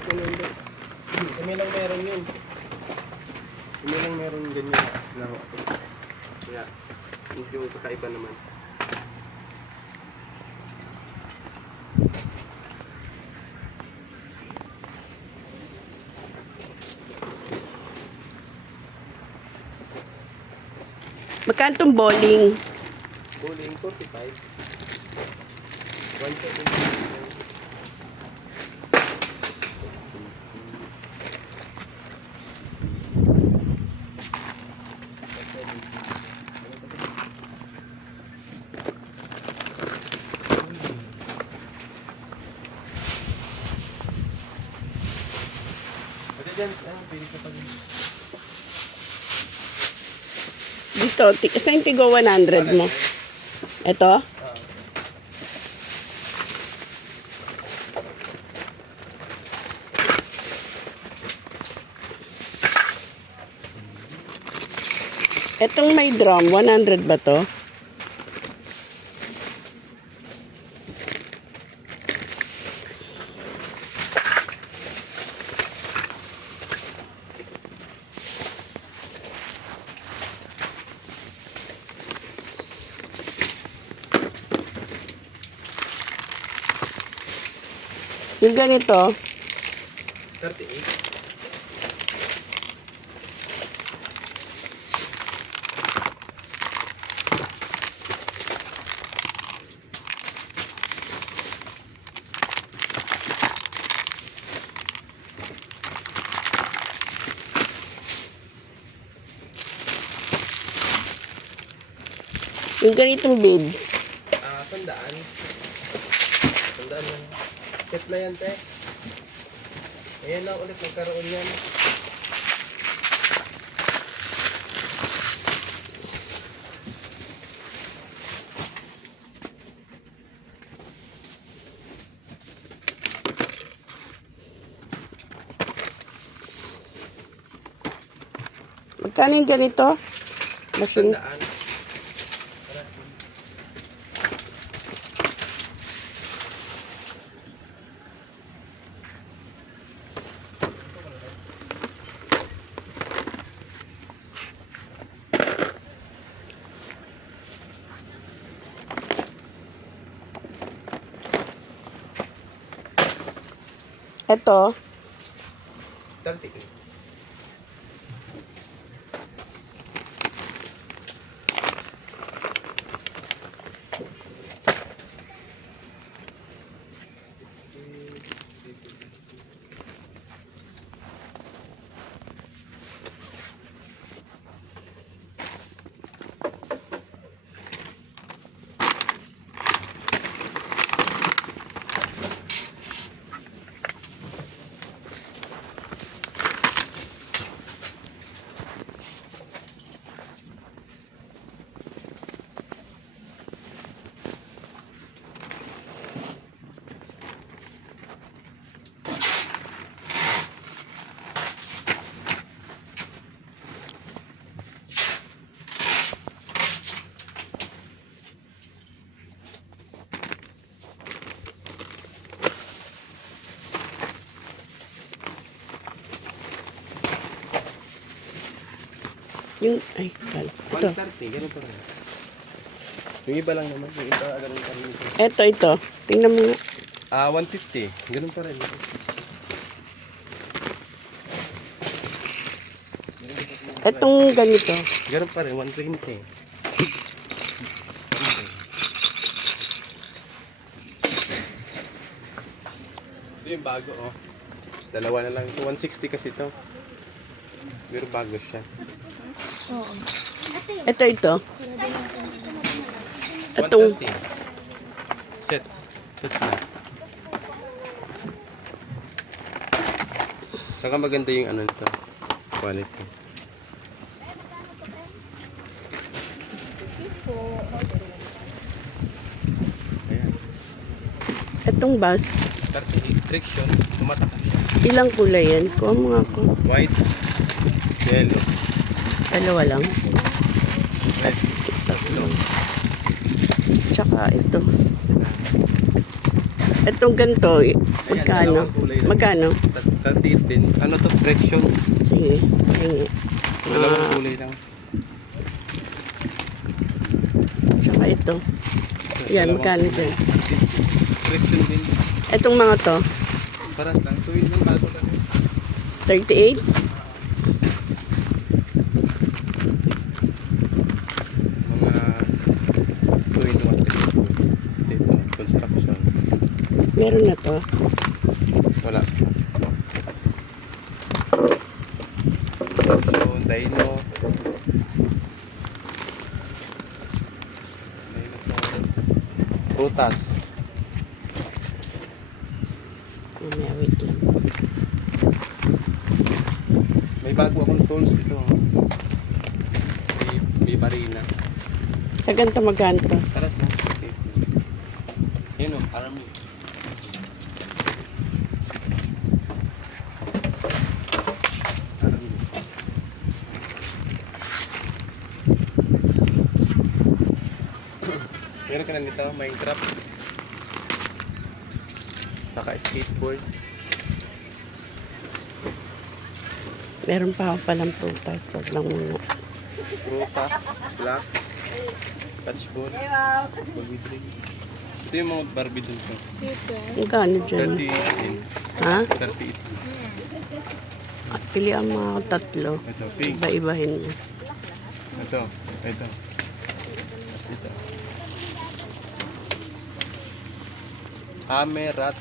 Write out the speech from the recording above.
Kahit ano hindi. Kami lang meron yun. Kami lang meron ganyan. Laro. Kaya, medyo kakaiba naman. Magkano tong bowling? Bowling 45. 170. Pwede dyan, pili ka pa din. Dito, saan tigo 100 mo? Ito? Etong may drum, 100 ba to? Yung ganito, 38. yung ganitong beads. Sandaan. Sandaan lang. Set na yan, te. Ayan lang ulit, nagkaroon yan. Magkano yung ganito? Machine. Sandaan. Ito, 38. yung, ay, kala. Ito, 130, ganun pa rin. Yung iba lang naman, yung iba ganun pa rin. ito. Tingnan mo nga. 150, ganun pa rin. Etong ganito. Ganun pa rin, 120. Ito yung bago, oh. Dalawa na lang ito. 160 kasi ito. Pero bago siya. Oo. Ito. Etong, 130. Set. Set na. Saka maganda yung ano nito. Quality. Ayan. etong bus. 38 friction. Tumatak siya. Ilang kulay yan? Kuha mo nga ako. White. Yellow. Dalawa lang. Red. Tatlo. Tsaka ito. Etong ganito, magkano? dalawang kulay lang. Magkano? 38 din. Ano to? Friction. Sige, hingi. Dalawang kulay lang. Tsaka ito. Yan, Dalawang magkano kulay. dyan? Friction din. Itong mga to, Paras lang. Tuwid lang kaso lang. 38? Mga tuwid lang. Dito. Construction. Meron na to. Wala. Construction. Dino. Dinosaur. Prutas. Mamaya, wait lang. May bago akong tools ito. May barina. Sa ganito magkano to? Paras lang. Okay. Yun o, army. Army. Meron ka na nito, Minecraft. Saka skateboard. Meron pa ako palang prutas. Wag lang muna. Prutas, blocks, touch ball, Bobby drink. Ito yung mga Barbie dun ko. Magkano dyan? 38 din. Ha? 38 din. At pilihan mo ako tatlo. Ito, pink. Iba-ibahin mo. Ito. Ito. Ito. Hammer, rate.